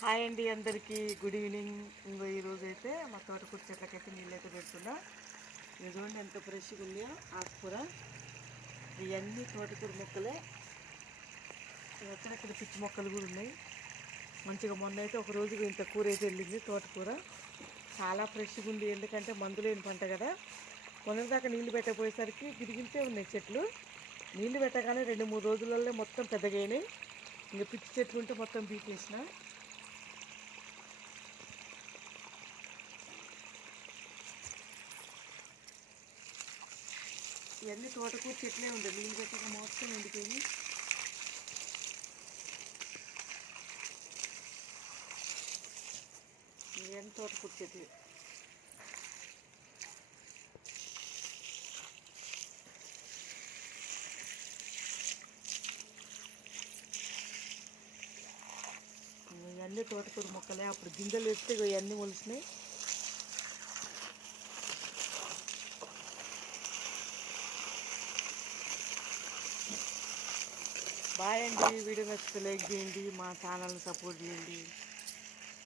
Hi అండి, అందరికీ good evening. ఈరోజు అయితే మా తోటకూర చెట్లకైతే నీళ్ళైతే పెడుతున్నా. ఇది చూడండి ఎంత ఫ్రెష్గా ఉన్నాయో ఆకుకూర. ఇవన్నీ తోటకూర మొక్కలే. ఎక్కడెక్కడ పిచ్చి మొక్కలు కూడా ఉన్నాయి. మంచిగా మొన్న అయితే ఒక రోజుకి ఇంత కూర అయితే వెళ్ళింది. తోటకూర చాలా ఫ్రెష్గా ఉంది, ఎందుకంటే మందు లేని పంట కదా. మొన్నటిదాకా నీళ్లు పెట్టకపోయేసరికి గిరిగిలితే ఉన్నాయి చెట్లు. నీళ్లు పెట్టగానే 2-3 రోజులలో మొత్తం పెద్దగా అయినాయి. ఇంకా పిచ్చి చెట్లు ఉంటే మొత్తం బీకేసిన. ఇవన్నీ తోటకూర చెట్లే ఉంటాయి, నీళ్ళు పెట్టక మొత్తం ఎండిపోయి. ఇవన్నీ తోటకూర చెట్లు. ఇవన్నీ తోటకూర మొక్కలే. అప్పుడు గింజలు వేస్తే ఇవన్నీ మొలిసినాయి. బాయ్ అండి. వీడియో నచ్చితే లైక్ చేయండి, మా ఛానల్ని సపోర్ట్ చేయండి.